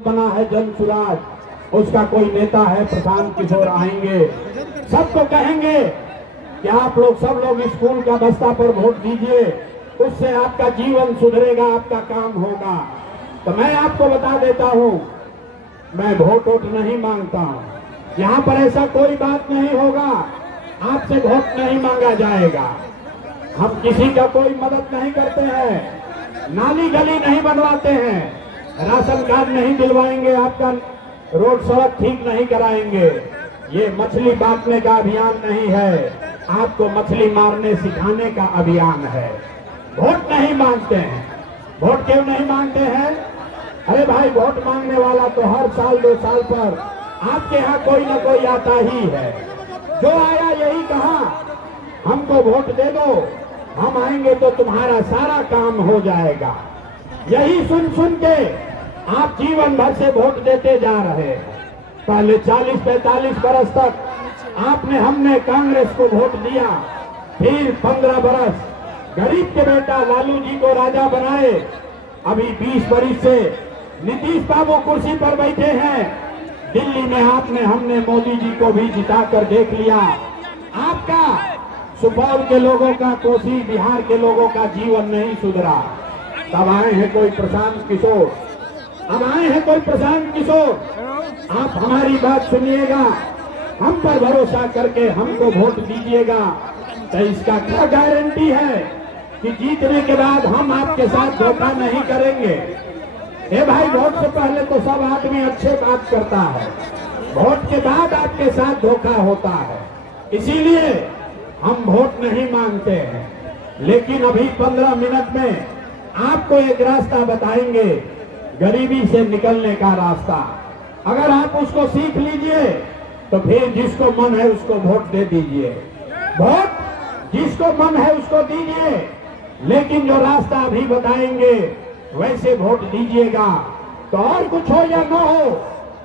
बना है जन सुराज, उसका कोई नेता है प्रशांत किशोर आएंगे, सबको कहेंगे कि आप लोग सब लोग स्कूल का बस्ता पर वोट दीजिए, उससे आपका जीवन सुधरेगा, आपका काम होगा। तो मैं आपको बता देता हूं, मैं वोट नहीं मांगता हूं, यहाँ पर ऐसा कोई बात नहीं होगा, आपसे वोट नहीं मांगा जाएगा। हम किसी का कोई मदद नहीं करते हैं, नाली गली नहीं बनवाते हैं, राशन कार्ड नहीं दिलवाएंगे, आपका रोड सड़क ठीक नहीं कराएंगे। ये मछली बांटने का अभियान नहीं है, आपको मछली मारने सिखाने का अभियान है। वोट नहीं मांगते हैं। वोट क्यों नहीं मांगते हैं? अरे भाई, वोट मांगने वाला तो हर साल 2 साल पर आपके यहाँ कोई ना कोई आता ही है। जो आया यही कहा, हमको वोट दे दो, हम आएंगे तो तुम्हारा सारा काम हो जाएगा। यही सुन सुन के आप जीवन भर से वोट देते जा रहे हैं। पहले 40-45 बरस तक हमने कांग्रेस को वोट दिया, फिर 15 बरस गरीब के बेटा लालू जी को राजा बनाए। अभी 20 बरस से नीतीश बाबू कुर्सी पर बैठे हैं। दिल्ली में हमने मोदी जी को भी जिताकर देख लिया। आपका सुपौल के लोगों का, कोसी बिहार के लोगों का जीवन नहीं सुधरा। तब आए हैं कोई प्रशांत किशोर, अब आए हैं कोई प्रशांत किशोर। आप हमारी बात सुनिएगा, हम पर भरोसा करके हमको वोट दीजिएगा। तो इसका क्या गारंटी है कि जीतने के बाद हम आपके साथ धोखा नहीं करेंगे? ए भाई, वोट से पहले तो सब आदमी अच्छे बात करता है, वोट के बाद आपके साथ धोखा होता है। इसीलिए हम वोट नहीं मांगते हैं। लेकिन अभी 15 मिनट में आपको एक रास्ता बताएंगे, गरीबी से निकलने का रास्ता। अगर आप उसको सीख लीजिए तो फिर जिसको मन है उसको वोट दे दीजिए। वोट जिसको मन है उसको दीजिए, लेकिन जो रास्ता अभी बताएंगे वैसे वोट दीजिएगा। तो और कुछ हो या न हो,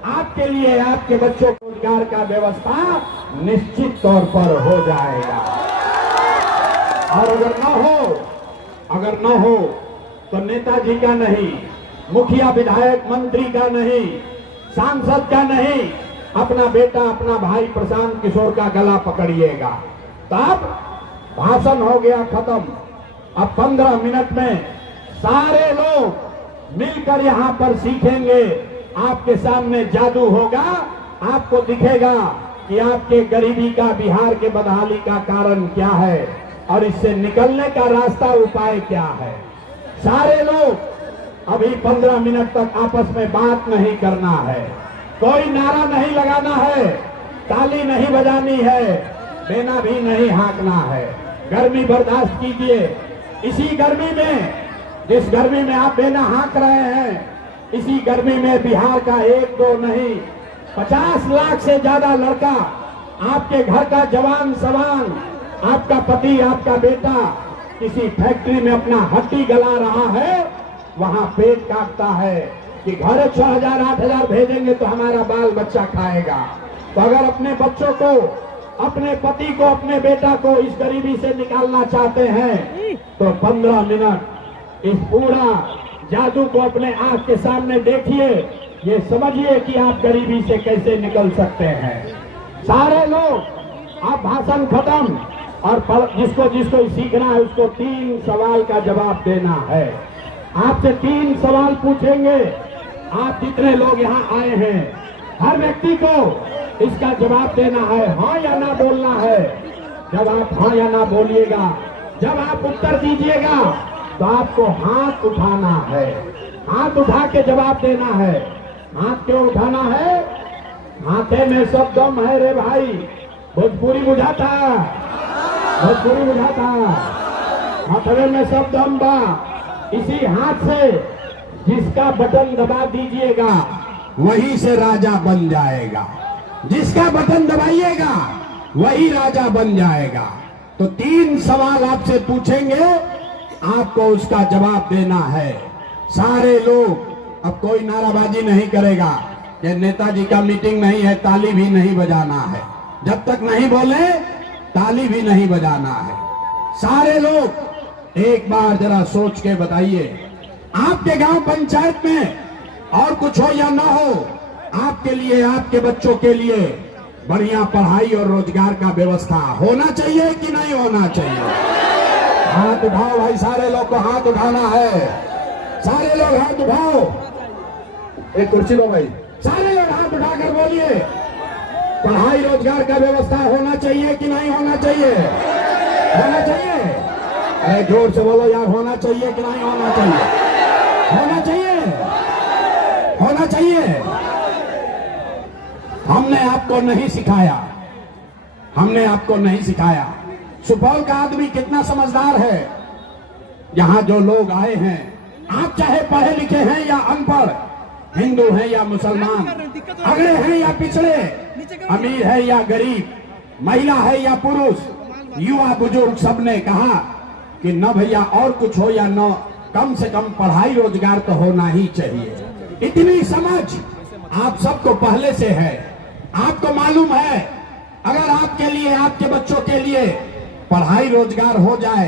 आपके लिए, आपके बच्चों को रोजगार का व्यवस्था निश्चित तौर पर हो जाएगा। और अगर न हो तो नेताजी का नहीं, मुखिया विधायक मंत्री का नहीं, सांसद का नहीं, अपना बेटा, अपना भाई प्रशांत किशोर का गला पकड़िएगा। तब भाषण हो गया खत्म। अब 15 मिनट में सारे लोग मिलकर यहाँ पर सीखेंगे। आपके सामने जादू होगा, आपको दिखेगा कि आपके गरीबी का, बिहार के बदहाली का कारण क्या है और इससे निकलने का रास्ता, उपाय क्या है। सारे लोग अभी 15 मिनट तक आपस में बात नहीं करना है, कोई नारा नहीं लगाना है, ताली नहीं बजानी है, बेना भी नहीं हाँकना है। गर्मी बर्दाश्त कीजिए। इसी गर्मी में, जिस गर्मी में आप बेना हाँक रहे हैं, इसी गर्मी में बिहार का 1-2 नहीं 50 लाख से ज्यादा लड़का, आपके घर का जवान सवान, आपका पति, आपका बेटा किसी फैक्ट्री में अपना हड्डी गला रहा है, वहां पेट काटता है कि घर 6,000-8,000 भेजेंगे तो हमारा बाल बच्चा खाएगा। तो अगर अपने बच्चों को, अपने पति को, अपने बेटा को इस गरीबी से निकालना चाहते हैं तो 15 मिनट इस पूरा जादू को अपने आंख के सामने देखिए, ये समझिए कि आप गरीबी से कैसे निकल सकते हैं। सारे लोग, आप भाषण खत्म, और जिसको सीखना है उसको 3 सवाल का जवाब देना है। आपसे 3 सवाल पूछेंगे। आप जितने लोग यहाँ आए हैं, हर व्यक्ति को इसका जवाब देना है, हाँ या ना बोलना है। जब आप हाँ या ना बोलिएगा, जब आप उत्तर दीजिएगा तो आपको हाथ उठाना है, हाथ उठा के जवाब देना है। हाथ क्यों उठाना है? हाथे में सब दम है रे भाई। भोजपुरी बुझाता, भोजपुरी बुझाता, हाथवे में सब दम बा। इसी हाथ से जिसका बटन दबा दीजिएगा वही से राजा बन जाएगा। जिसका बटन दबाइएगा वही राजा बन जाएगा। तो 3 सवाल आपसे पूछेंगे, आपको उसका जवाब देना है। सारे लोग, अब कोई नाराबाजी नहीं करेगा कि नेताजी का मीटिंग नहीं है, ताली भी नहीं बजाना है। जब तक नहीं बोले ताली भी नहीं बजाना है। सारे लोग एक बार जरा सोच के बताइए, आपके गांव पंचायत में और कुछ हो या ना हो, आपके लिए, आपके बच्चों के लिए बढ़िया पढ़ाई और रोजगार का व्यवस्था होना चाहिए कि नहीं होना चाहिए? हाथ उठाओ भाई, सारे लोग को हाथ उठाना है, सारे लोग हाथ उठाओ। एक कुर्सी लो भाई, सारे लोग हाथ उठाकर बोलिए, पढ़ाई रोजगार का व्यवस्था होना चाहिए कि नहीं होना चाहिए? होना चाहिए। अरे जोर से बोलो यार, होना चाहिए कि नहीं होना चाहिए? होना चाहिए, होना चाहिए। हमने आपको नहीं सिखाया, हमने आपको नहीं सिखाया। सुपौल का आदमी कितना समझदार है। यहाँ जो लोग आए हैं, आप चाहे पढ़े लिखे हैं या अनपढ़, हिंदू हैं या मुसलमान, अगड़े हैं या पिछड़े, अमीर है या गरीब, महिला है या पुरुष, युवा बुजुर्ग, सबने कहा कि न भैया और कुछ हो या न, कम से कम पढ़ाई रोजगार तो होना ही चाहिए। इतनी समझ आप सबको पहले से है। आपको मालूम है, अगर आपके लिए, आपके बच्चों के लिए पढ़ाई रोजगार हो जाए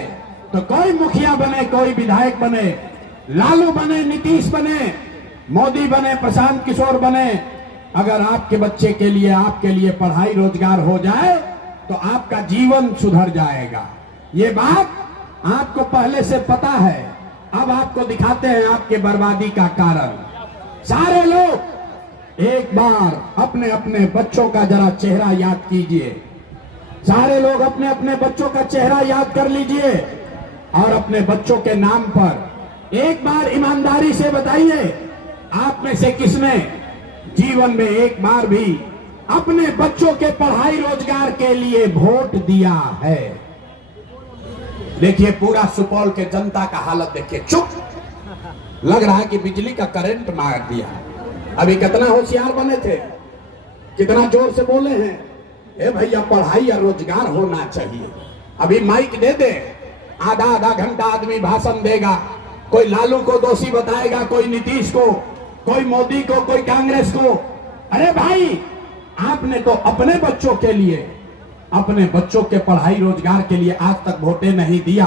तो कोई मुखिया बने, कोई विधायक बने, लालू बने, नीतीश बने, मोदी बने, प्रशांत किशोर बने, अगर आपके बच्चे के लिए, आपके लिए पढ़ाई रोजगार हो जाए तो आपका जीवन सुधर जाएगा। ये बात आपको पहले से पता है। अब आपको दिखाते हैं आपके बर्बादी का कारण। सारे लोग एक बार अपने अपने बच्चों का जरा चेहरा याद कीजिए। सारे लोग अपने अपने बच्चों का चेहरा याद कर लीजिए और अपने बच्चों के नाम पर एक बार ईमानदारी से बताइए, आप में से किसने जीवन में एक बार भी अपने बच्चों के पढ़ाई रोजगार के लिए वोट दिया है? देखिए पूरा सुपौल के जनता का हालत देखिए, चुप लग रहा है कि बिजली का करंट मार दिया। अभी कितना होशियार बने थे, कितना जोर से बोले हैं, ए भैया पढ़ाई और रोजगार होना चाहिए। अभी माइक दे दे, आधा आधा घंटा आदमी भाषण देगा, कोई लालू को दोषी बताएगा, कोई नीतीश को, कोई मोदी को, कोई कांग्रेस को। अरे भाई, आपने तो अपने बच्चों के लिए, अपने बच्चों के पढ़ाई रोजगार के लिए आज तक वोटें नहीं दिया,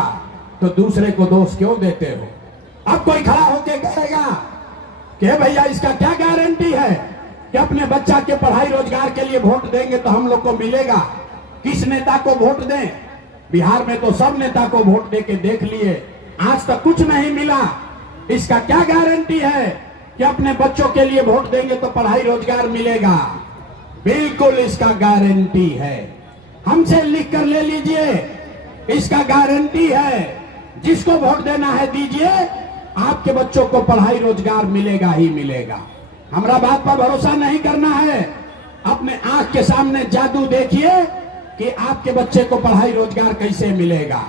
तो दूसरे को दोष क्यों देते हो? अब कोई खड़ा होके कहेगा कि भैया इसका क्या गारंटी है कि अपने बच्चा के पढ़ाई रोजगार के लिए वोट देंगे तो हम लोग को मिलेगा? किस नेता को वोट दें? बिहार में तो सब नेता को वोट दे के देख लिए, आज तक कुछ नहीं मिला। इसका क्या गारंटी है कि अपने बच्चों के लिए वोट देंगे तो पढ़ाई रोजगार मिलेगा? बिल्कुल इसका गारंटी है। हमसे लिख कर ले लीजिए, इसका गारंटी है। जिसको वोट देना है दीजिए, आपके बच्चों को पढ़ाई रोजगार मिलेगा ही मिलेगा। हमारा बात पर भरोसा नहीं करना है, अपने आंख के सामने जादू देखिए कि आपके बच्चे को पढ़ाई रोजगार कैसे मिलेगा।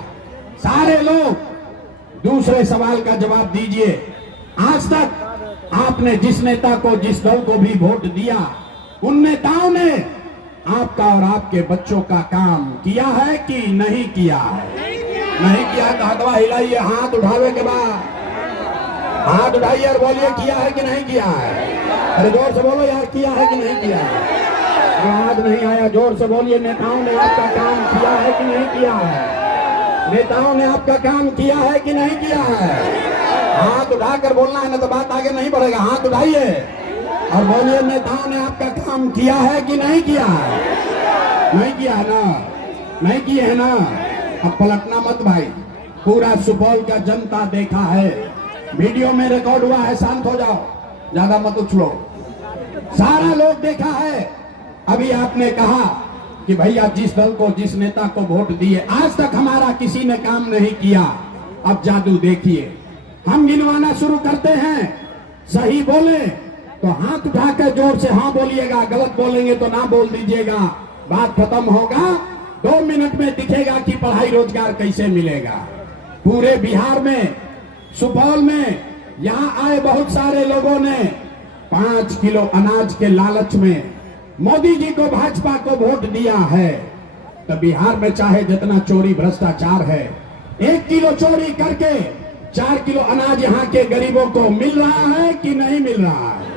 सारे लोग दूसरे सवाल का जवाब दीजिए। आज तक आपने जिस नेता को, जिस दल को भी वोट दिया, उन नेताओं ने आपका और आपके बच्चों का काम किया है कि नहीं किया है? नहीं किया है तो हाथवा हिलाइए, हाथ उठावे के बाद हाथ उठाइए और बोलिए किया है कि नहीं किया है। अरे जोर से बोलो यार, किया है कि नहीं किया है? हाथ नहीं आया, जोर से बोलिए, नेताओं ने आपका काम किया है कि नहीं किया है? नेताओं ने आपका काम किया है कि नहीं किया है? हाथ उठाकर बोलना है ना, तो बात आगे नहीं बढ़ेगा। हाथ उठाइए और बोलिए, नेताओं ने आपका काम किया है कि नहीं किया है? नहीं किया है ना? नहीं किए है ना? अब पलटना मत भाई, पूरा सुपौल का जनता देखा है, वीडियो में रिकॉर्ड हुआ है। शांत हो जाओ, ज्यादा मत उछलो, सारा लोग देखा है। अभी आपने कहा कि भैया जिस दल को, जिस नेता को वोट दिए, आज तक हमारा किसी ने काम नहीं किया। अब जादू देखिए, हम गिनवाना शुरू करते हैं, सही बोले तो हाथ उठाकर जोर से हाँ बोलिएगा, गलत बोलेंगे तो ना बोल दीजिएगा। बात खत्म होगा, 2 मिनट में दिखेगा कि पढ़ाई रोजगार कैसे मिलेगा। पूरे बिहार में, सुपौल में, यहाँ आए बहुत सारे लोगों ने 5 किलो अनाज के लालच में मोदी जी को, भाजपा को वोट दिया है। तो बिहार में चाहे जितना चोरी भ्रष्टाचार है, 1 किलो चोरी करके 4 किलो अनाज यहाँ के गरीबों को मिल रहा है कि नहीं मिल रहा है?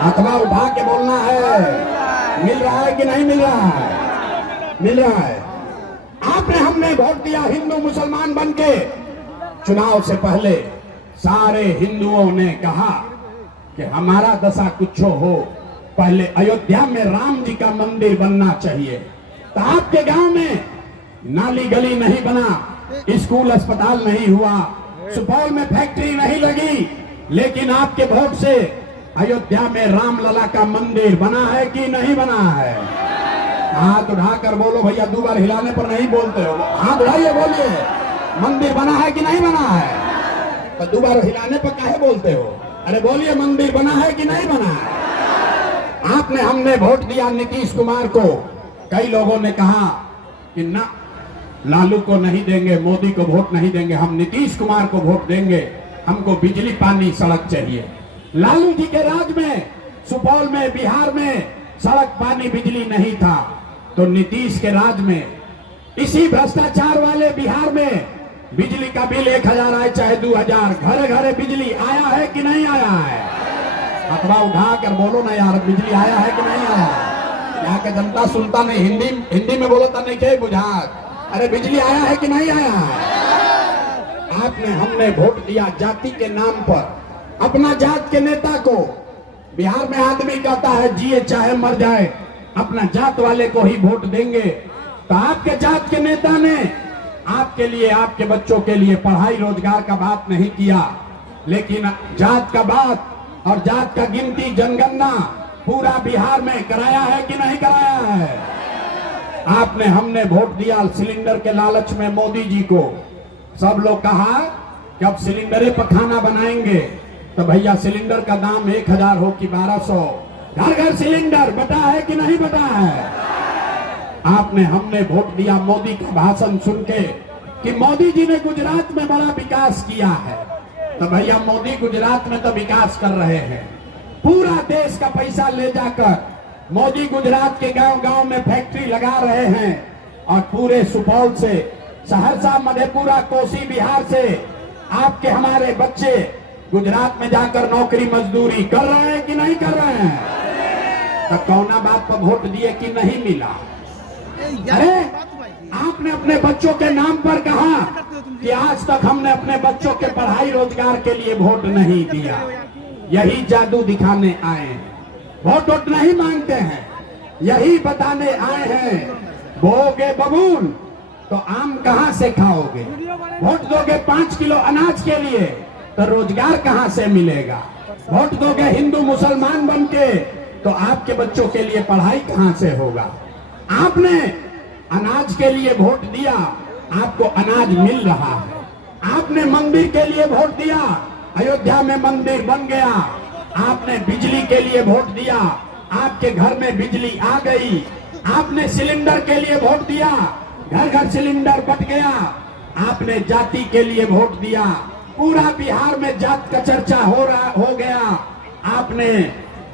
हाथवा उठा के बोलना है, मिल रहा है कि नहीं मिल रहा है? मिल रहा है। आपने, हमने वोट दिया हिंदू मुसलमान बनके। चुनाव से पहले सारे हिंदुओं ने कहा कि हमारा दशा कुछ हो, पहले अयोध्या में राम जी का मंदिर बनना चाहिए। तो आपके गांव में नाली गली नहीं बना, स्कूल अस्पताल नहीं हुआ, सुपौल में फैक्ट्री नहीं लगी, लेकिन आपके वोट से अयोध्या में रामलला का मंदिर बना है कि नहीं बना है? हाथ उठाकर बोलो भैया, 2 बार हिलाने पर नहीं बोलते हो, हाथ उठाइए बोलिए, मंदिर बना है कि नहीं बना है? तो 2 बार हिलाने पर काहे बोलते हो? अरे बोलिए, मंदिर बना है कि नहीं बना है? आपने हमने वोट दिया नीतीश कुमार को। कई लोगों ने कहा कि ना, लालू को नहीं देंगे, मोदी को वोट नहीं देंगे, हम नीतीश कुमार को वोट देंगे, हमको बिजली पानी सड़क चाहिए। लालू जी के राज में सुपौल में बिहार में सड़क पानी बिजली नहीं था, तो नीतीश के राज में इसी भ्रष्टाचार वाले बिहार में बिजली का बिल 1000 आए चाहे 2000, घरे घरे बिजली आया है कि नहीं आया है? अथवा उठा कर बोलो ना यार, बिजली आया है कि नहीं आया? यहाँ के जनता सुनता नहीं, हिंदी में बोलो तो नहीं के बुझात। अरे बिजली आया है कि नहीं आया है? आपने हमने वोट दिया जाति के नाम पर, अपना जात के नेता को। बिहार में आदमी कहता है जिए चाहे मर जाए, अपना जात वाले को ही वोट देंगे। तो आपके जात के नेता ने आपके लिए, आपके बच्चों के लिए पढ़ाई रोजगार का बात नहीं किया, लेकिन जात का बात और जात का गिनती जनगणना पूरा बिहार में कराया है कि नहीं कराया है? आपने हमने वोट दिया सिलेंडर के लालच में मोदी जी को। सब लोग कहा कि अब सिलेंडरे पर खाना बनाएंगे, तो भैया सिलेंडर का दाम 1000 हो कि 1200, घर घर सिलेंडर बटा है कि नहीं बटा है? आपने हमने वोट दिया मोदी का भाषण सुन के कि मोदी जी ने गुजरात में बड़ा विकास किया है। तो भैया मोदी गुजरात में तो विकास कर रहे हैं, पूरा देश का पैसा ले जाकर मोदी गुजरात के गांव गांव में फैक्ट्री लगा रहे हैं, और पूरे सुपौल से, सहरसा, मधेपुरा, कोसी, बिहार से आपके हमारे बच्चे गुजरात में जाकर नौकरी मजदूरी कर रहे हैं कि नहीं कर रहे हैं? तो कौना बात पर वोट दिए कि नहीं मिला? अरे आपने अपने बच्चों के नाम पर कहा कि आज तक हमने अपने बच्चों के पढ़ाई रोजगार के लिए वोट नहीं दिया। यही जादू दिखाने आए हैं, वोट नहीं मांगते हैं, यही बताने आए हैं बोगे बबूल तो आम कहां से खाओगे? वोट दोगे 5 किलो अनाज के लिए तो रोजगार कहां से मिलेगा? वोट दोगे हिंदू मुसलमान बनके तो आपके बच्चों के लिए पढ़ाई कहां से होगा? आपने अनाज के लिए वोट दिया, आपको अनाज मिल रहा है। आपने मंदिर के लिए वोट दिया, अयोध्या में मंदिर बन गया। आपने बिजली के लिए वोट दिया, आपके घर में बिजली आ गई। आपने सिलेंडर के लिए वोट दिया, घर घर सिलेंडर बट गया। आपने जाति के लिए वोट दिया, पूरा बिहार में जात का चर्चा हो गया। आपने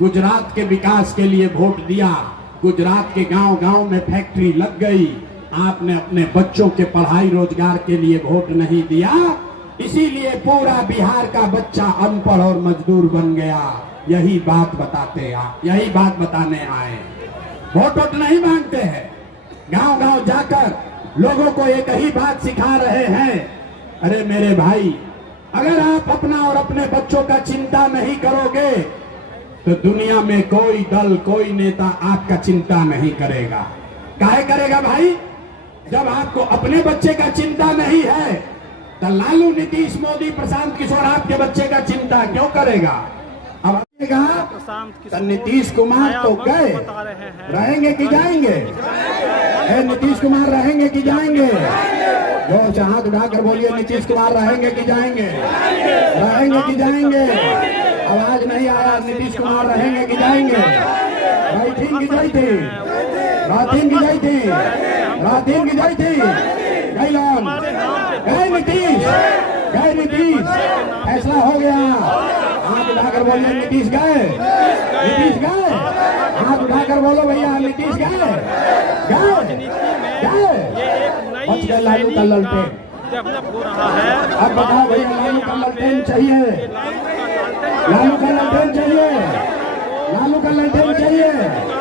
गुजरात के विकास के लिए वोट दिया, गुजरात के गांव गांव में फैक्ट्री लग गई। आपने अपने बच्चों के पढ़ाई रोजगार के लिए वोट नहीं दिया, इसीलिए पूरा बिहार का बच्चा अनपढ़ और मजदूर बन गया। यही बात यही बात बताने आए। वोट नहीं मांगते हैं, गांव गांव जाकर लोगों को एक ही बात सिखा रहे हैं, अरे मेरे भाई, अगर आप अपना और अपने बच्चों का चिंता नहीं करोगे तो दुनिया में कोई दल, कोई नेता आपका चिंता नहीं करेगा। काहे करेगा भाई? जब आपको अपने बच्चे का चिंता नहीं है तो लालू, नीतीश, मोदी, प्रशांत किशोर आपके बच्चे का चिंता क्यों करेगा? अब तो नीतीश कुमार तो गए, रहेंगे कि जाएंगे? नीतीश कुमार रहेंगे कि जाएंगे? जो हाथ उठाकर बोलिए, नीतीश कुमार रहेंगे कि जाएंगे? रहेंगे कि जाएंगे? आवाज नहीं आया। नीतीश कुमार रहेंगे कि जाएंगे? राथीन की जय थी, राथीन की जय थी, राथीन की जय थी। गए लोग, गए नीतीश, गए नीतीश, फैसला हो गया। हाथ उठाकर बोलिए, नीतीश गए, नीतीश गए। हाथ उठाकर बोलो भैया, नीतीश गए, गए, गए। बच गए लालू का ललटेन। डेवलप हो रहा है। अब बताओ भैया, लालू का ललटेन चाहिए, लालू का ललटेन चाहिए, लालू का ललटेन चाहिए।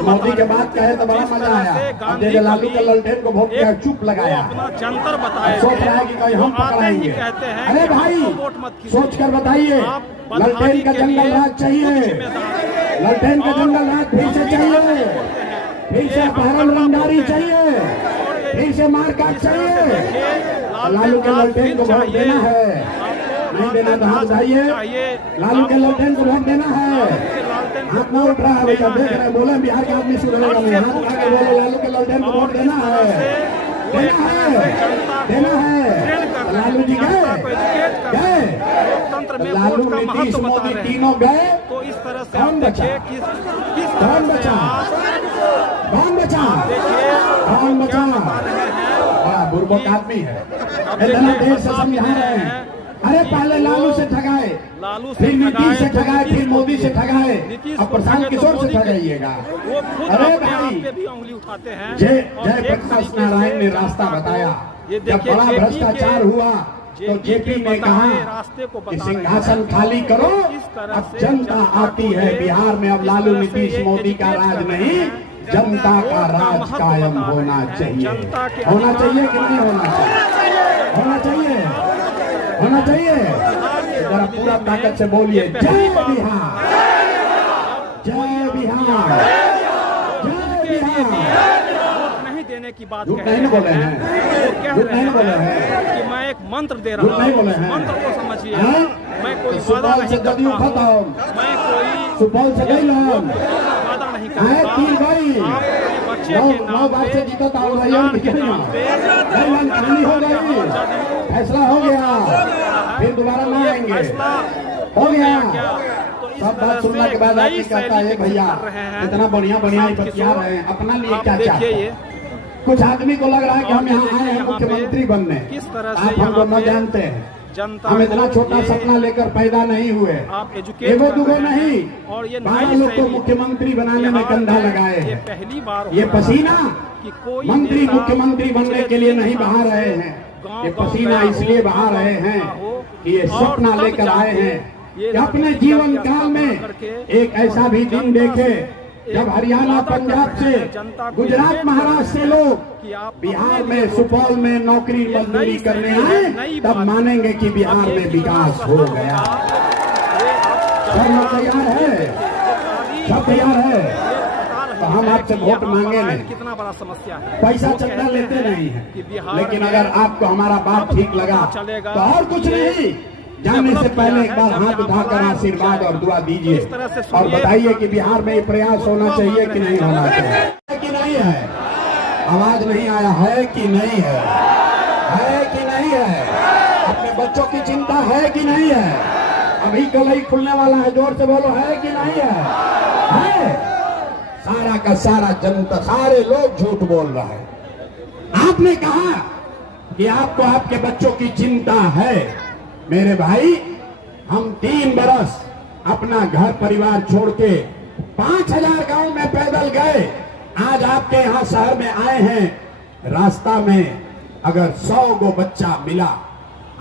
मोदी के बात कहे तो बड़ा मजा आया। अब जैसे लालू का ललटेन को वोट किया, चुप लगाया, अपना जंतर बताए, सोच रहा है कि कहीं हम पकड़ाएंगे। अरे भाई, सोच कर बताइए, ललटेन का जंगल राज चाहिए, ललटेन का जंगल राज फिर से चाहिए, फिर से पहलवानदारी चाहिए, फिर से मारकाट चाहिए। लालू के ललटेन को वोट देना है, नहीं देना तो हाथ उठाइए। लालू के ललटेन को वोट देना है। हाथ ना उठ रहा है भैया, देख रहे हैं, बोले बिहार के आदमी सुधरेगा नहीं। हाथ उठा के बोलो लालू के ललटेन को वोट देना है, देना है, देना है। लालू जी गए, लालू नीतीश मोदी तीनों गए, तो इस तरह से कौन बचा? कौन बचा? कौन बचा? कौन बचा? बड़ा बुर्बक आदमी है, इतना देर से समझा रहे हैं। अरे पहले लालू से ठगाए, फिर नीतीश से ठगाए, फिर मोदी से ठगाए, अब प्रशांत किशोर से ठगाइएगा। अरे भाई, जय प्रकाश नारायण ने रास्ता बताया। जब बड़ा भ्रष्टाचार हुआ तो जेपी ने कहा कि सिंहासन खाली करो, अब जनता आती है बिहार में। अब लालू नीतीश मोदी का राज नहीं, जनता का राज कायम होना चाहिए। होना चाहिए कि नहीं होना चाहिए? होना चाहिए, होना चाहिए। जरा पूरा ताकत से बोलिए, जय बिहार, जय बिहार, जय बिहार। देने की बात झूठ नहीं बोले हैं, झूठ नहीं बोले हैं कि मैं एक मंत्र दे रहा हूँ, मंत्र को समझिए। मैं कोई वादा नहीं करता हूँ, मैं कोई सुपौल से गई वादा नहीं करता। 3 बारी बच्चे के नाम से जीता था, खाली हो गई, फैसला हो गया, फिर दोबारा ना आएंगे, हो गया। सब बात सुनने के बाद आदमी कहता है भैया इतना बढ़िया बढ़िया बतिया रहे हैं, अपना लिए क्या चाहते हैं। कुछ आदमी को लग रहा है कि हम यहाँ आए हैं मुख्यमंत्री बनने। आप हमको न जानते हैं, हम इतना छोटा सपना लेकर पैदा नहीं हुए। एगो दुगो नहीं, 12 लोग को मुख्यमंत्री बनाने में कंधा लगाए हैं। ये पसीना मंत्री मुख्यमंत्री बनने के लिए नहीं बहा रहे हैं, ये पसीना इसलिए बहा रहे हैं कि ये सपना लेकर आए हैं कि अपने जीवन काल में एक ऐसा भी दिन देखे जब हरियाणा, पंजाब से, गुजरात, महाराष्ट्र से लोग बिहार में, सुपौल में नौकरी मजदूरी करने आए, तब मानेंगे कि बिहार में विकास हो गया। सब लोग तैयार है, सब तैयार है। तो हम आपसे वोट मांगे नहीं, कितना बड़ा समस्या है। पैसा चंदा लेते नहीं है, लेकिन अगर आपको हमारा बात ठीक लगा तो और कुछ नहीं, जाने से पहले एक बार हाथ उठाकर आशीर्वाद और दुआ दीजिए और बताइए कि बिहार में ये प्रयास होना चाहिए कि नहीं होना चाहिए, कि नहीं है। आवाज नहीं आया, है कि नहीं है, है कि नहीं है। अपने बच्चों की चिंता है कि नहीं है। अभी कल ही खुलने वाला है, जोर से बोलो, है कि नहीं है। है। सारा का सारा जनता, सारे लोग झूठ बोल रहा है। आपने कहा कि आपको आपके बच्चों की चिंता है। मेरे भाई, हम 3 बरस अपना घर परिवार छोड़ के 5000 गांव में पैदल गए, आज आपके यहाँ शहर में आए हैं। रास्ता में अगर 100 गो बच्चा मिला,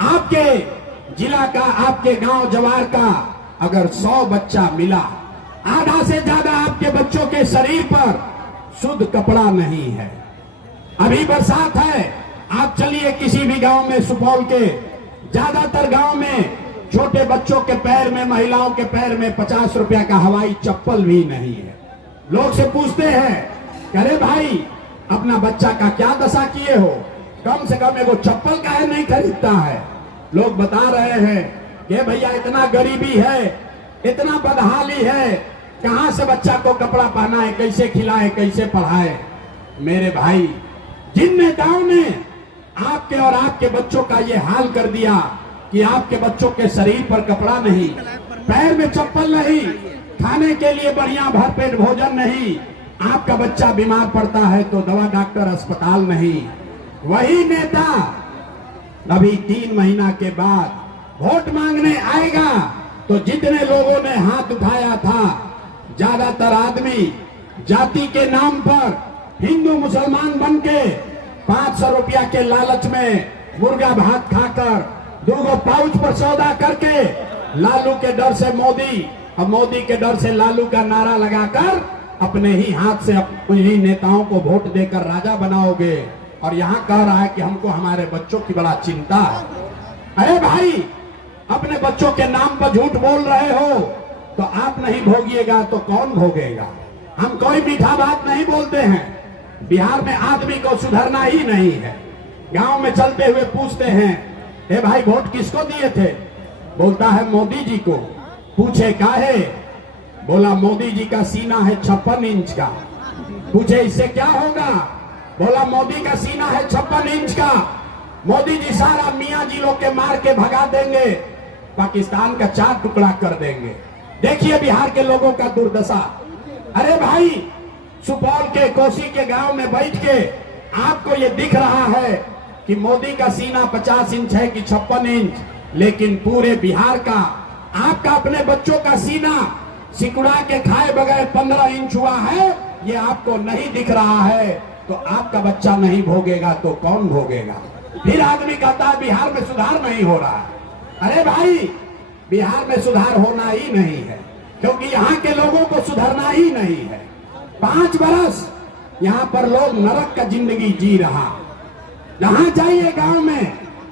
आपके जिला का, आपके गांव जवार का अगर 100 बच्चा मिला, आधा से ज्यादा आपके बच्चों के शरीर पर शुद्ध कपड़ा नहीं है। अभी बरसात है, आप चलिए किसी भी गांव में, सुपौल के ज्यादातर गांव में छोटे बच्चों के पैर में, महिलाओं के पैर में 50 रुपया का हवाई चप्पल भी नहीं है। लोग से पूछते हैं, अरे भाई अपना बच्चा का क्या दशा किए हो, कम से कम एगो चप्पल काहे नहीं खरीदता है। लोग बता रहे हैं कि भैया इतना गरीबी है, इतना बदहाली है, कहां से बच्चा को कपड़ा पहना है, कैसे खिलाए, कैसे पढ़ाए। मेरे भाई, जिन नेताओं ने आपके और आपके बच्चों का ये हाल कर दिया कि आपके बच्चों के शरीर पर कपड़ा नहीं, पैर में चप्पल नहीं, खाने के लिए बढ़िया भरपेट भोजन नहीं, आपका बच्चा बीमार पड़ता है तो दवा डॉक्टर अस्पताल नहीं, वही नेता अभी 3 महीना के बाद वोट मांगने आएगा तो जितने लोगों ने हाथ उठाया था, ज्यादातर आदमी जाति के नाम पर हिंदू मुसलमान बनके 500 रुपया के लालच में मुर्गा भात खाकर 2 पाउच पर सौदा करके लालू के डर से मोदी और मोदी के डर से लालू का नारा लगाकर अपने ही हाथ से उन्हीं नेताओं को वोट देकर राजा बनाओगे। और यहाँ कह रहा है कि हमको हमारे बच्चों की बड़ा चिंता है। अरे भाई, अपने बच्चों के नाम पर झूठ बोल रहे हो, तो आप नहीं भोगिएगा तो कौन भोगेगा। हम कोई मीठा बात नहीं बोलते हैं। बिहार में आदमी को सुधरना ही नहीं है। गांव में चलते हुए पूछते हैं, ए भाई वोट किसको दिए थे? बोलता है मोदी जी को। पूछे काहे? बोला मोदी जी का सीना है 56 इंच का। पूछे इससे क्या होगा? बोला मोदी का सीना है 56 इंच का, मोदी जी सारा मियां जी लोग के मार के भगा देंगे, पाकिस्तान का 4 टुकड़ा कर देंगे। देखिए बिहार के लोगों का दुर्दशा। अरे भाई सुपौल के कोसी के गांव में बैठ के आपको ये दिख रहा है कि मोदी का सीना 50 इंच है कि 56 इंच, लेकिन पूरे बिहार का आपका अपने बच्चों का सीना सिकुड़ा के खाए बगैर 15 इंच हुआ है, ये आपको नहीं दिख रहा है। तो आपका बच्चा नहीं भोगेगा तो कौन भोगेगा? फिर आदमी कहता है बिहार में सुधार नहीं हो रहा है। अरे भाई बिहार में सुधार होना ही नहीं है, क्योंकि यहाँ के लोगों को सुधरना ही नहीं है। 5 बरस यहाँ पर लोग नरक का जिंदगी जी रहा। जहां जाइए गांव में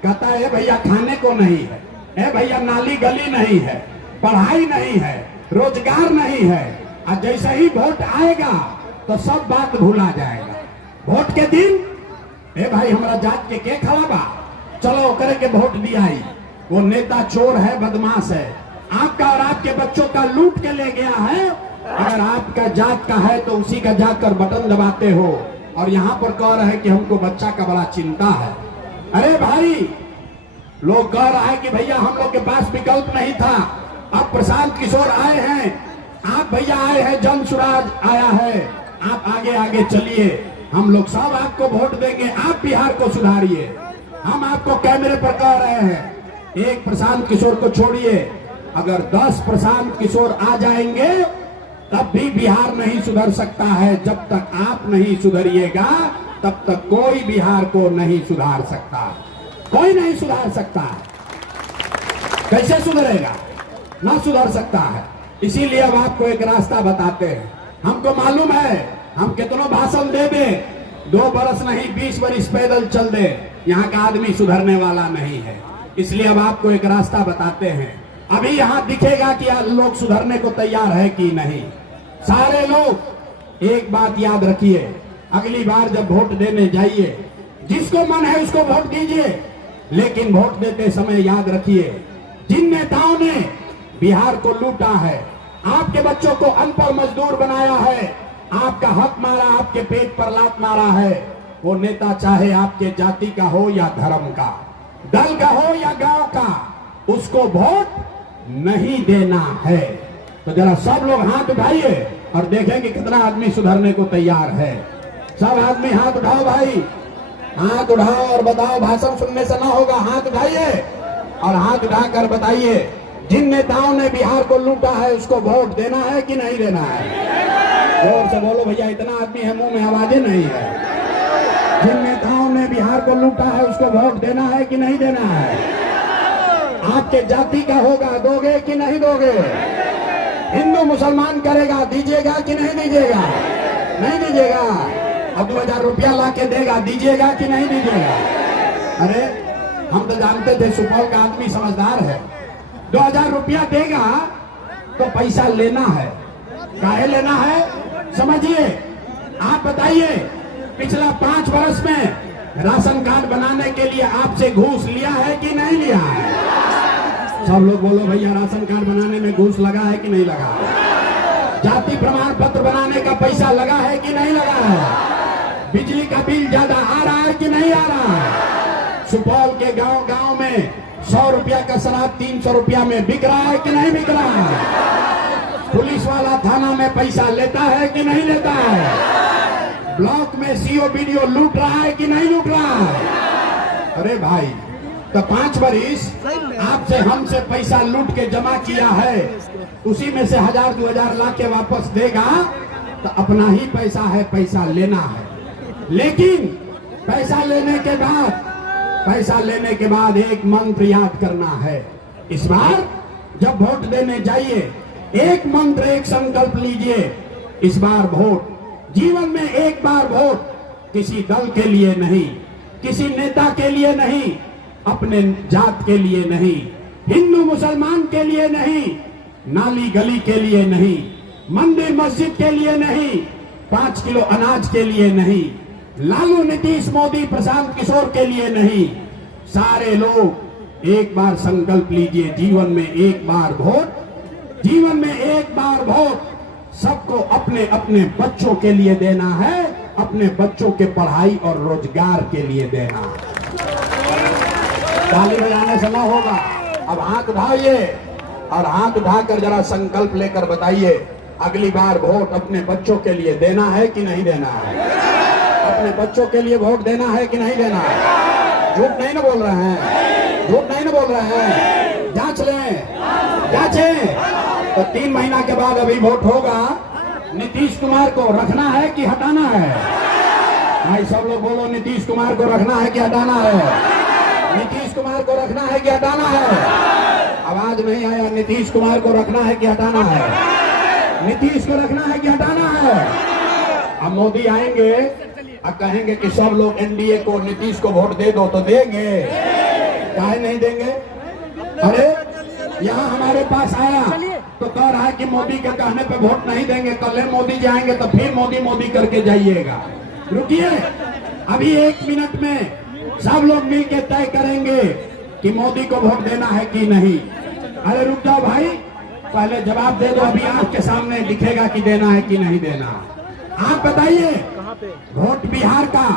कहता है भैया खाने को नहीं है, ए भैया नाली गली नहीं है, पढ़ाई नहीं है, रोजगार नहीं है। और जैसे ही वोट आएगा तो सब बात भूला जाएगा। वोट के दिन ए भाई हमारा जात के खड़ा बा, चलो करे के वोट दिया ही। वो नेता चोर है, बदमाश है, आपका और आपके बच्चों का लूट के ले गया है। अगर आपका जात का है तो उसी का जाकर बटन दबाते हो, और यहाँ पर कह रहे हैं कि हमको बच्चा का बड़ा चिंता है। अरे भाई लोग कह रहा है कि भैया हम लोग के पास विकल्प नहीं था, अब प्रशांत किशोर आए हैं, आप भैया आए हैं, जन सुराज आया है, आप आगे आगे चलिए, हम लोग सब आपको वोट देंगे, आप बिहार को सुधारिए। हम आपको कैमरे पर कह रहे हैं, एक प्रशांत किशोर को छोड़िए, अगर 10 प्रशांत किशोर आ जाएंगे तब भी बिहार नहीं सुधर सकता है। जब तक आप नहीं सुधरिएगा तब तक कोई बिहार को नहीं सुधार सकता, कोई नहीं सुधार सकता। कैसे सुधरेगा? ना सुधर सकता है। इसीलिए अब आपको एक रास्ता बताते हैं। हमको मालूम है हम कितनों भाषण दे दे, 2 बरस नहीं 20 बरस पैदल चल दे, यहाँ का आदमी सुधरने वाला नहीं है। इसलिए अब आपको एक रास्ता बताते हैं। अभी यहाँ दिखेगा कि लोग सुधरने को तैयार है कि नहीं। सारे लोग एक बात याद रखिए, अगली बार जब वोट देने जाइए, जिसको मन है उसको वोट दीजिए, लेकिन वोट देते समय याद रखिए, जिन नेताओं ने बिहार को लूटा है, आपके बच्चों को अनपढ़ मजदूर बनाया है, आपका हक मारा, आपके पेट पर लात मारा है, वो नेता चाहे आपके जाति का हो या धर्म का, दल का हो या गांव का, उसको वोट नहीं देना है। तो जरा सब लोग हाथ उठाइए और देखें कि कितना आदमी सुधरने को तैयार है। सब आदमी हाथ उठाओ भाई, हाथ उठाओ और बताओ, भाषण सुनने से ना होगा, हाथ उठाइए और हाथ उठाकर बताइए, जिन नेताओं ने बिहार को लूटा है उसको वोट देना है कि नहीं देना है? जोर से बोलो भैया, इतना आदमी है मुंह में आवाजें नहीं है। जिन नेताओं ने बिहार को लूटा है उसको वोट देना है कि नहीं देना है? आपके जाति का होगा, दोगे कि नहीं दोगे? हिंदू मुसलमान करेगा, दीजिएगा कि नहीं दीजिएगा? नहीं दीजिएगा। अब 2000 रुपया ला के देगा, दीजिएगा कि नहीं दीजिएगा? अरे हम तो जानते थे सुपौल का आदमी समझदार है, 2000 रुपया देगा तो पैसा लेना है। काहे लेना है समझिए। आप बताइए, पिछला 5 वर्ष में राशन कार्ड बनाने के लिए आपसे घूस लिया है कि नहीं लिया है? सब लोग बोलो भैया, राशन कार्ड बनाने में घूस लगा है कि नहीं लगा? जाति प्रमाण पत्र बनाने का पैसा लगा है कि नहीं लगा है? बिजली का बिल ज्यादा आ रहा है कि नहीं आ रहा है? सुपौल के गांव गांव में 100 रुपया का शराब 300 रुपया में बिक रहा है कि नहीं बिक रहा है? पुलिस वाला थाना में पैसा लेता है कि नहीं लेता है? ब्लॉक में सीओ बीडीओ लूट रहा है कि नहीं लूट रहा है? अरे भाई, तो 5 बरिस आपसे हमसे पैसा लूट के जमा किया है, उसी में से 1000-2000 ला के वापस देगा तो अपना ही पैसा है, पैसा लेना है। लेकिन पैसा लेने के बाद एक मंत्र याद करना है। इस बार जब वोट देने जाइए, एक मंत्र, एक संकल्प लीजिए, इस बार वोट, जीवन में एक बार वोट, किसी दल के लिए नहीं, किसी नेता के लिए नहीं, अपने जात के लिए नहीं, हिंदू मुसलमान के लिए नहीं, नाली गली के लिए नहीं, मंदिर मस्जिद के लिए नहीं, 5 किलो अनाज के लिए नहीं, लालू नीतीश मोदी प्रशांत किशोर के लिए नहीं। सारे लोग एक बार संकल्प लीजिए, जीवन में एक बार वोट, जीवन में एक बार वोट सबको अपने अपने बच्चों के लिए देना है, अपने बच्चों के पढ़ाई और रोजगार के लिए देना है। ताली बजाने से ना होगा। अब हाथ उठाइए और हाथ उठाकर जरा संकल्प लेकर बताइए, अगली बार वोट अपने बच्चों के लिए देना है कि नहीं देना है? अपने बच्चों के लिए वोट देना है कि नहीं देना है? झूठ नहीं ना बोल रहे हैं, झूठ नहीं ना बोल रहे हैं। जांच लें, जांचें। तो 3 महीना के बाद अभी वोट होगा। नीतीश कुमार को रखना है कि हटाना है? भाई सब लोग बोलो, नीतीश कुमार को रखना है कि हटाना है? नीतीश कुमार को रखना है कि हटाना है? आवाज नहीं आया। नीतीश कुमार को रखना है कि हटाना है? नीतीश को रखना है कि हटाना है? अब मोदी आएंगे और कहेंगे कि सब लोग एनडीए को, नीतीश को वोट दे दो, तो देंगे? काहे नहीं देंगे? अरे यहाँ हमारे पास आया तो कह रहा है कि मोदी के कहने पे वोट नहीं देंगे, कल मोदी जाएंगे तो फिर मोदी मोदी करके जाइएगा। रुकिए, अभी 1 मिनट में सब लोग मिलकर तय करेंगे कि मोदी को वोट देना है कि नहीं। अरे रुक जाओ भाई, पहले जवाब दे दो। अभी आपके सामने दिखेगा कि देना है कि नहीं देना। आप बताइए, वोट बिहार का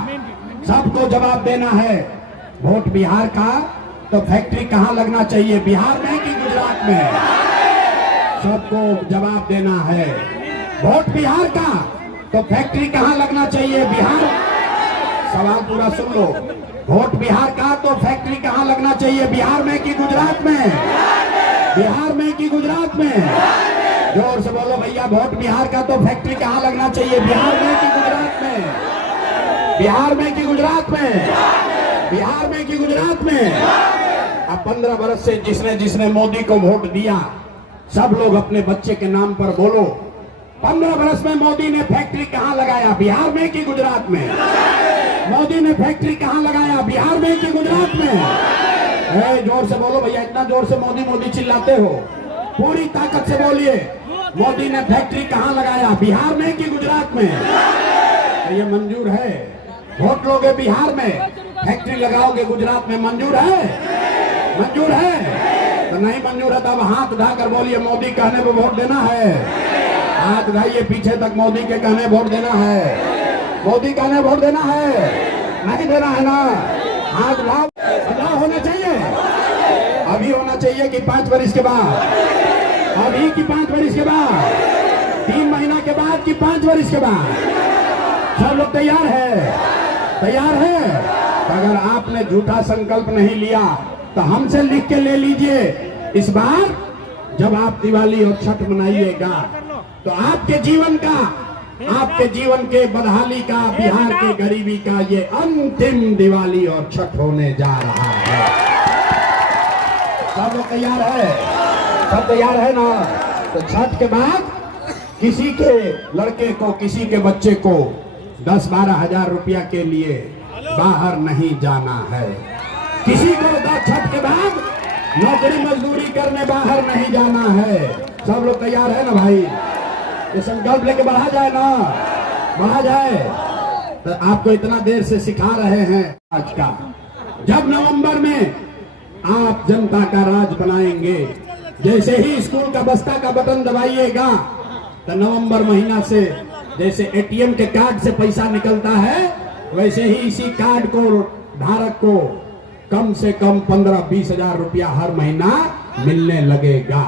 सबको जवाब देना है। वोट बिहार का तो फैक्ट्री कहाँ लगना चाहिए, बिहार में कि गुजरात में? सबको जवाब देना है। वोट बिहार का तो फैक्ट्री कहाँ लगना चाहिए, बिहार? सवाल पूरा सुन लो। वोट बिहार का तो फैक्ट्री कहाँ लगना चाहिए, बिहार में कि गुजरात में? बिहार में कि गुजरात में? जोर से बोलो भैया। वोट बिहार का तो फैक्ट्री कहाँ लगना चाहिए, बिहार में कि गुजरात में? बिहार में कि गुजरात में? बिहार में कि गुजरात में? अब 15 बरस से जिसने जिसने मोदी को वोट दिया, सब लोग अपने बच्चे के नाम पर बोलो, 15 बरस में मोदी ने फैक्ट्री कहाँ लगाया, बिहार में कि गुजरात में? मोदी ने फैक्ट्री कहाँ लगाया, बिहार में कि गुजरात में? जोर से बोलो भैया। इतना जोर से मोदी मोदी चिल्लाते हो, पूरी ताकत से बोलिए। मोदी ने फैक्ट्री कहाँ लगाया, बिहार में कि गुजरात में? तो ये मंजूर है? वोट लोगे बिहार में, फैक्ट्री लगाओगे गुजरात में, मंजूर है? मंजूर है? तो नहीं मंजूर है तब हाथ उठाकर बोलिए, मोदी कहने पे वोट देना है। हाथ उठाइए पीछे तक, मोदी के कहने वोट देना है। मोदी कहने वोट देना है, नहीं देना है ना? हाथ उठाओ। बदलाव होना चाहिए, अभी होना चाहिए कि 5 वर्ष के बाद? अभी कि 5 वर्ष के बाद? 3 महीना के बाद कि 5 वर्ष के बाद? सब लोग तैयार है? तैयार है? अगर आपने झूठा संकल्प नहीं लिया तो हमसे लिख के ले लीजिए। इस बार जब आप दिवाली और छठ मनाइएगा तो आपके जीवन का, आपके जीवन के बदहाली का, बिहार के गरीबी का ये अंतिम दिवाली और छठ होने जा रहा है। सब लोग तैयार है? सब तैयार है ना? तो छठ के बाद किसी के लड़के को, किसी के बच्चे को 10-12 हजार रुपया के लिए बाहर नहीं जाना है। किसी को छठ के बाद नौकरी मजदूरी करने बाहर नहीं जाना है। सब लोग तैयार है ना भाई? ये संकल्प लेके बढ़ा जाए ना, बढ़ा जाए। तो आपको इतना देर से सिखा रहे हैं आज का, जब नवंबर में आप जनता का राज बनाएंगे, जैसे ही स्कूल का बस्ता का बटन दबाइएगा तो नवंबर महीना से जैसे एटीएम के कार्ड से पैसा निकलता है, वैसे ही इसी कार्ड को धारक को कम से कम 15-20 हजार रुपया हर महीना मिलने लगेगा।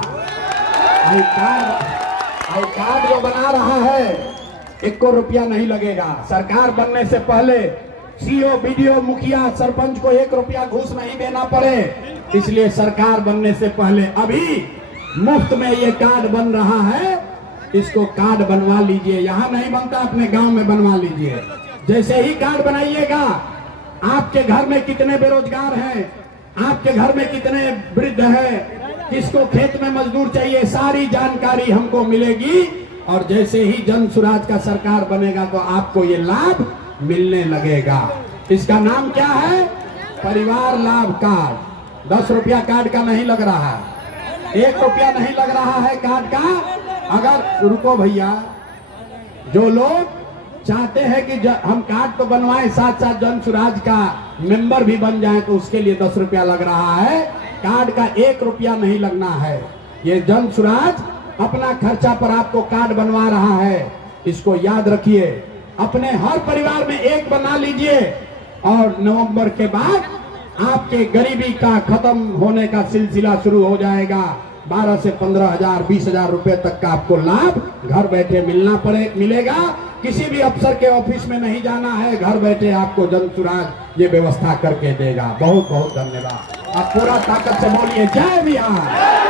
आई कार्ड जो बना रहा है 1 रुपया नहीं लगेगा। सरकार बनने से पहले सीओ, बीडीओ, मुखिया, सरपंच को 1 रुपया घूस नहीं देना पड़े, इसलिए सरकार बनने से पहले अभी मुफ्त में ये कार्ड बन रहा है। इसको कार्ड बनवा लीजिए। यहाँ नहीं बनता, अपने गांव में बनवा लीजिए। जैसे ही कार्ड बनाइएगा, आपके घर में कितने बेरोजगार हैं, आपके घर में कितने वृद्ध हैं, किसको खेत में मजदूर चाहिए, सारी जानकारी हमको मिलेगी। और जैसे ही जन सुराज का सरकार बनेगा तो आपको ये लाभ मिलने लगेगा। इसका नाम क्या है? परिवार लाभ कार्ड। 10 रुपया कार्ड का नहीं लग रहा है, 1 रुपया नहीं लग रहा है कार्ड का। अगर रुको भैया, जो लोग चाहते हैं कि हम कार्ड तो बनवाएं, साथ साथ जन सुराज का मेंबर भी बन जाए, तो उसके लिए 10 रुपया लग रहा है। कार्ड का 1 रुपया नहीं लगना है। ये जन सुराज अपना खर्चा पर आपको कार्ड बनवा रहा है, इसको याद रखिए। अपने हर परिवार में एक बना लीजिए और नवंबर के बाद आपके गरीबी का खत्म होने का सिलसिला शुरू हो जाएगा। 12 से 15,000 20,000 रुपए तक का आपको लाभ घर बैठे मिलेगा। किसी भी अफसर के ऑफिस में नहीं जाना है, घर बैठे आपको जन सुराज ये व्यवस्था करके देगा। बहुत बहुत धन्यवाद। आप पूरा ताकत से बोलिए जय बिहार।